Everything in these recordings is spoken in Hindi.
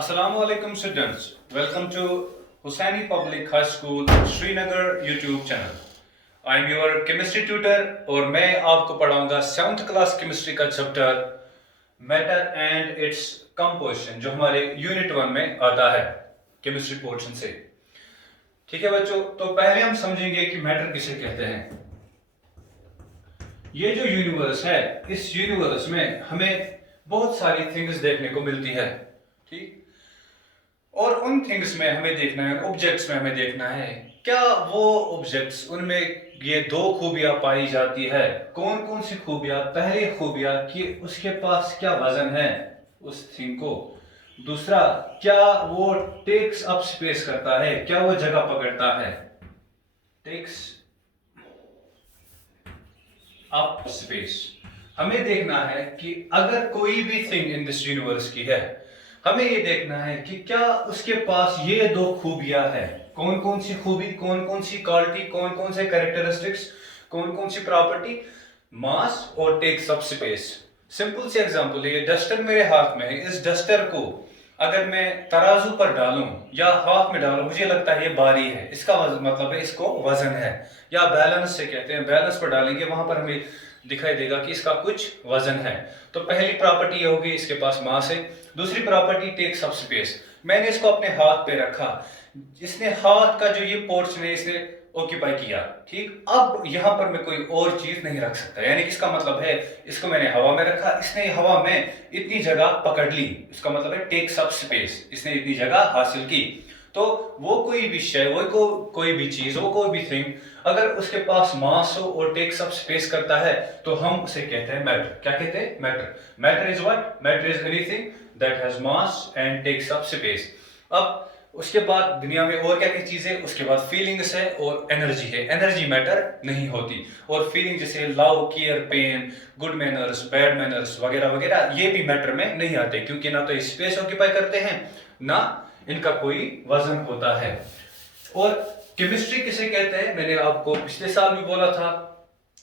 Assalamualaikum students. Welcome to Hussaini Public High School, Srinagar YouTube channel. I am your chemistry tutor और मैं आपको पढ़ाऊंगा 7th क्लास केमिस्ट्री का chapter matter and its composition जो हमारे यूनिट 1 में आता है केमिस्ट्री पोर्शन से। ठीक है बच्चों, तो पहले हम समझेंगे कि मैटर किसे कहते हैं। ये जो यूनिवर्स है, इस यूनिवर्स में हमें बहुत सारी थिंग्स देखने को मिलती है, ठीक। और उन थिंग्स में हमें देखना है, ऑब्जेक्ट्स में हमें देखना है क्या वो ऑब्जेक्ट्स, उनमें ये दो खूबियां पाई जाती है। कौन कौन सी खूबियां? पहली खूबियां कि उसके पास क्या वजन है उस थिंग को। दूसरा, क्या वो टेक्स अप स्पेस करता है, क्या वो जगह पकड़ता है, टेक्स अप स्पेस। हमें देखना है कि अगर कोई भी थिंग इन दिस यूनिवर्स की है, हमें ये देखना है कि क्या उसके पास ये दो खूबियां हैं। कौन कौन सी खूबी, कौन कौन सी क्वालिटी, कौन कौन से कैरेक्टरिस्टिक्स, कौन कौन सी प्रॉपर्टी? मास और टेक्स अप स्पेस। सिंपल सी एग्जांपल है, ये डस्टर मेरे हाथ में है। इस डस्टर को अगर मैं तराजू पर डालूं या हाथ में डालूं, मुझे लगता है ये भारी है, इसका मतलब है इसको वजन है। या बैलेंस से कहते हैं, बैलेंस पर डालेंगे वहां पर हमें दिखाई देगा कि इसका कुछ वजन है। तो पहली प्रॉपर्टी ये होगी, इसके पास मास है। दूसरी प्रॉपर्टी टेक्स अप स्पेस। मैंने इसको अपने हाथ पे रखा, इसने हाथ का जो ये पोर्शन है इसने ऑक्यूपाई किया, ठीक। अब यहां पर मैं कोई और चीज नहीं रख सकता, यानी कि इसका मतलब है इसको मैंने हवा में रखा, इसने हवा में इतनी जगह पकड़ ली, इसका मतलब है टेक्स अप स्पेस, इसने इतनी जगह हासिल की। तो वो कोई भी शय, वो कोई भी चीज, वो कोई भी थिंग अगर उसके पास मास हो और टेक्स अप स्पेस करता है तो हम उसे कहते हैं मैटर। क्या कहते हैं? Matter. Matter is what? Matter is anything that has mass and takes up space. अब उसके बाद दुनिया में और क्या क्या चीज है? उसके बाद फीलिंग्स है और एनर्जी है। एनर्जी मैटर नहीं होती। और फीलिंग जैसे love, care, pain, good manners, bad manners वगैरह वगैरह, ये भी मैटर में नहीं आते, क्योंकि ना तो स्पेस ऑक्यूपाई करते हैं, ना इनका कोई वजन होता है। और केमिस्ट्री किसे कहते हैं? मैंने आपको पिछले साल भी बोला था,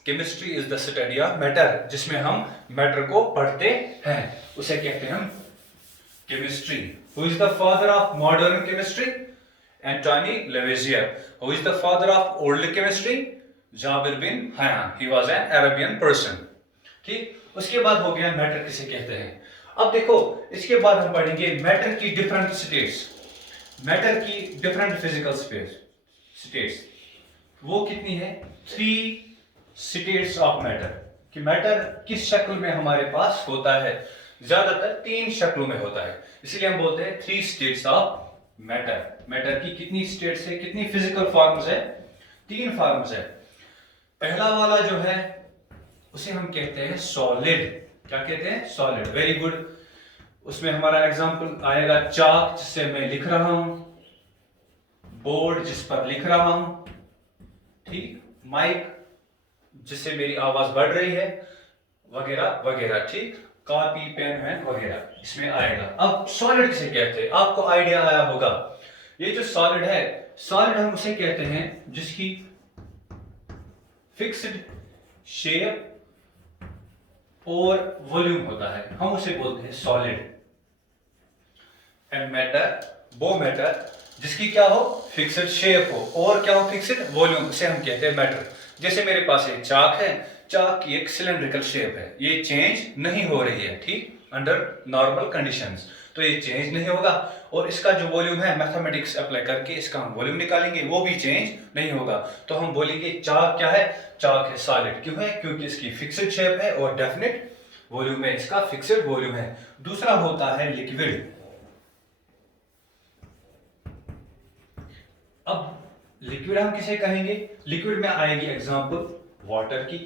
chemistry is the study of matter, जिसमें हम मैटर को पढ़ते हैं, उसे कहते हैं हम chemistry. Who is the father of modern chemistry? Antoine Lavoisier. Who is the father of old chemistry? Jabir bin Hayyan. He was an Arabian person, ठीक। उसके बाद हो गया मैटर किसे कहते हैं। अब देखो, इसके बाद हम पढ़ेंगे मैटर की डिफरेंट स्टेट्स। मैटर की डिफरेंट फिजिकल स्टेट्स वो कितनी है? 3 स्टेट्स ऑफ मैटर। कि मैटर किस शक्ल में हमारे पास होता है? ज्यादातर 3 शक्लों में होता है, इसलिए हम बोलते हैं 3 स्टेट्स ऑफ मैटर। मैटर की कितनी स्टेट्स है, कितनी फिजिकल फॉर्म्स है? 3 फॉर्म्स है। पहला वाला जो है उसे हम कहते हैं सॉलिड। क्या कहते हैं? सॉलिड। Very good. उसमें हमारा एग्जांपल आएगा चाक जिससे मैं लिख रहा हूं, बोर्ड जिस पर लिख रहा हूं, ठीक, माइक जिससे मेरी आवाज बढ़ रही है, वगैरह वगैरह, ठीक, कॉपी, पेन वैन वगैरह इसमें आएगा। अब सॉलिड किसे कहते हैं? आपको आइडिया आया होगा। ये जो सॉलिड है, सॉलिड हम उसे कहते हैं जिसकी फिक्स्ड शेप और वॉल्यूम होता है, हम उसे बोलते हैं सॉलिड। एंड मैटर, वो मैटर जिसकी क्या हो? फिक्स्ड शेप हो, और क्या हो? फिक्स्ड वॉल्यूम, उसे हम कहते हैं मैटर। जैसे मेरे पास एक चाक है, चाक की एक सिलेंड्रिकल शेप है, ये चेंज नहीं हो रही है, ठीक, अंडर नॉर्मल कंडीशंस, तो ये चेंज नहीं होगा। और इसका जो वॉल्यूम है, मैथमेटिक्स अप्लाई करके इसका हम वॉल्यूम निकालेंगे, वो भी चेंज नहीं होगा। तो हम बोलेंगे चाक क्या है? चाक है सॉलिड। क्यों है? क्योंकि इसकी फिक्स्ड शेप है और डेफिनेट वॉल्यूम है, इसका फिक्स्ड वॉल्यूम है। दूसरा होता है लिक्विड। अब लिक्विड हम किसे कहेंगे? लिक्विड में आएगी एग्जांपल वाटर की,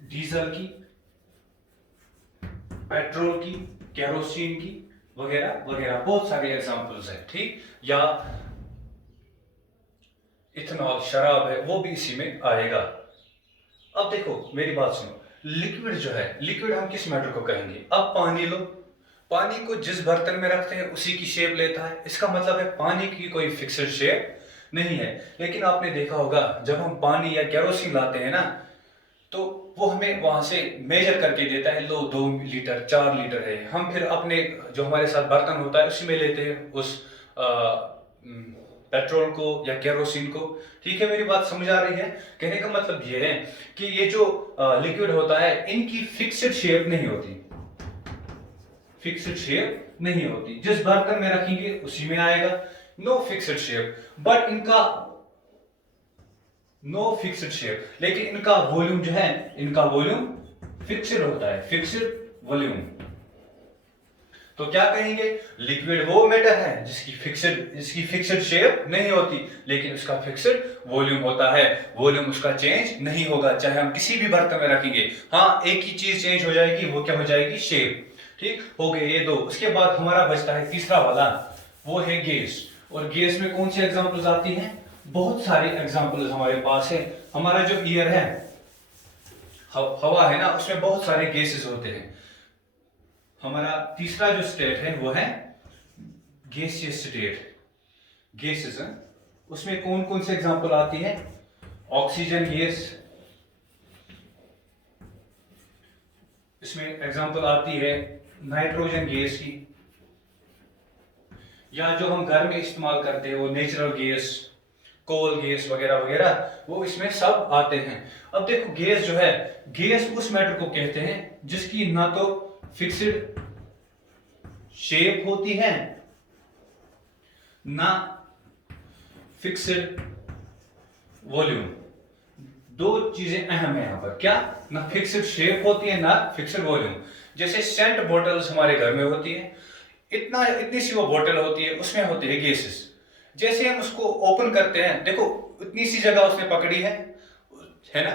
डीजल की, पेट्रोल की, केरोसिन की, वगैरह वगैरह, बहुत सारे एग्जांपल्स हैं, ठीक। या इथेनॉल, शराब है, वो भी इसी में आएगा। अब देखो मेरी बात सुनो, लिक्विड जो है, लिक्विड हम किस मैटर को कहेंगे? अब पानी लो, पानी को जिस बर्तन में रखते हैं उसी की शेप लेता है, इसका मतलब है पानी की कोई फिक्स्ड शेप नहीं है। लेकिन आपने देखा होगा जब हम पानी या केरोसिन लाते हैं ना, तो वो हमें वहां से मेजर करके देता है, लो 2 लीटर 4 लीटर है। हम फिर अपने जो हमारे साथ बर्तन होता है उसी में लेते हैं उस पेट्रोल को या केरोसिन को। ठीक है, मेरी बात समझ आ रही है? कहने का मतलब ये है कि ये जो लिक्विड होता है इनकी फिक्स्ड शेप नहीं होती, फिक्स्ड शेप नहीं होती। जिस बर्तन में रखेंगे उसी में आएगा, नो फिक्स्ड शेप। बट इनका नो फिक्स्ड शेप, लेकिन इनका वॉल्यूम जो है, इनका वॉल्यूम फिक्स्ड होता है, फिक्स्ड वॉल्यूम। तो क्या कहेंगे, लिक्विड वो मैटर है जिसकी फिक्स्ड शेप नहीं होती, लेकिन उसका फिक्स्ड वॉल्यूम होता है। वॉल्यूम उसका चेंज नहीं होगा, चाहे हम किसी भी बर्तन में रखेंगे। हाँ, एक ही चीज चेंज हो जाएगी, वो क्या हो जाएगी, शेप। ठीक हो गए ये दो। उसके बाद हमारा बचता है तीसरा वाला, वो है गैस। और गैस में कौन सी एग्जांपल्स आती हैं, बहुत सारी एग्जांपल्स हमारे पास है। हमारा जो एयर है, हवा है ना, उसमें बहुत सारे गैसेस होते हैं। हमारा तीसरा जो स्टेट है वो है गैसियस स्टेट, गैसेस। उसमें कौन कौन से एग्जांपल आती है, ऑक्सीजन गैस, इसमें एग्जांपल आती है नाइट्रोजन गैस की, या जो हम घर में इस्तेमाल करते हैं वो नेचुरल गैस, कोल गैस वगैरह वगैरह, वो इसमें सब आते हैं। अब देखो, गैस जो है, गैस उस मैटर को कहते हैं जिसकी ना तो फिक्स्ड शेप होती है ना फिक्स्ड वॉल्यूम। दो चीजें अहम है यहां पर, क्या, ना फिक्स्ड शेप होती है ना फिक्स्ड वॉल्यूम। जैसे सेंट बॉटल्स हमारे घर में होती है, इतनी सी वो बोतल होती है, उसमें होते हैं गैसेस। जैसे हम उसको ओपन करते हैं, देखो इतनी सी जगह उसने पकड़ी है ना,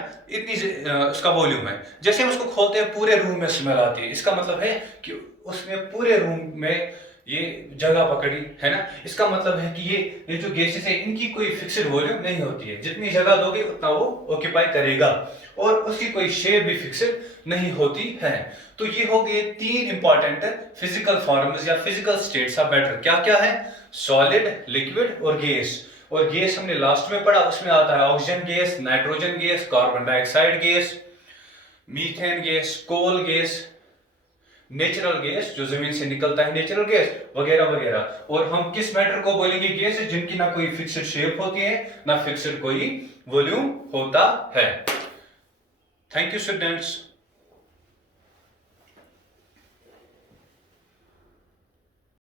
उसका वॉल्यूम है। जैसे हम उसको खोलते हैं पूरे रूम में स्मेल आती है, इसका मतलब है कि उसने पूरे रूम में ये जगह पकड़ी है ना। इसका मतलब है कि ये जो गैसेस है इनकी कोई फिक्स्ड वॉल्यूम नहीं होती है, जितनी जगह दोगे उतना वो ऑक्यूपाई करेगा, और उसकी कोई शेप भी फिक्स्ड नहीं होती है। तो ये हो गए 3 इंपॉर्टेंट फिजिकल फॉर्म्स या फिजिकल स्टेट्स ऑफ मैटर। क्या क्या है, सॉलिड, लिक्विड और गैस। और गैस हमने लास्ट में पढ़ा, उसमें आता है oxygen gas, nitrogen gas, carbon dioxide gas, methane gas, coal gas, natural gas जो जमीन से निकलता है, नेचुरल गैस वगैरह वगैरह। और हम किस मैटर को बोलेंगे, गैस जिनकी ना कोई फिक्स्ड शेप होती है ना फिक्स्ड कोई वॉल्यूम होता है। Thank you students.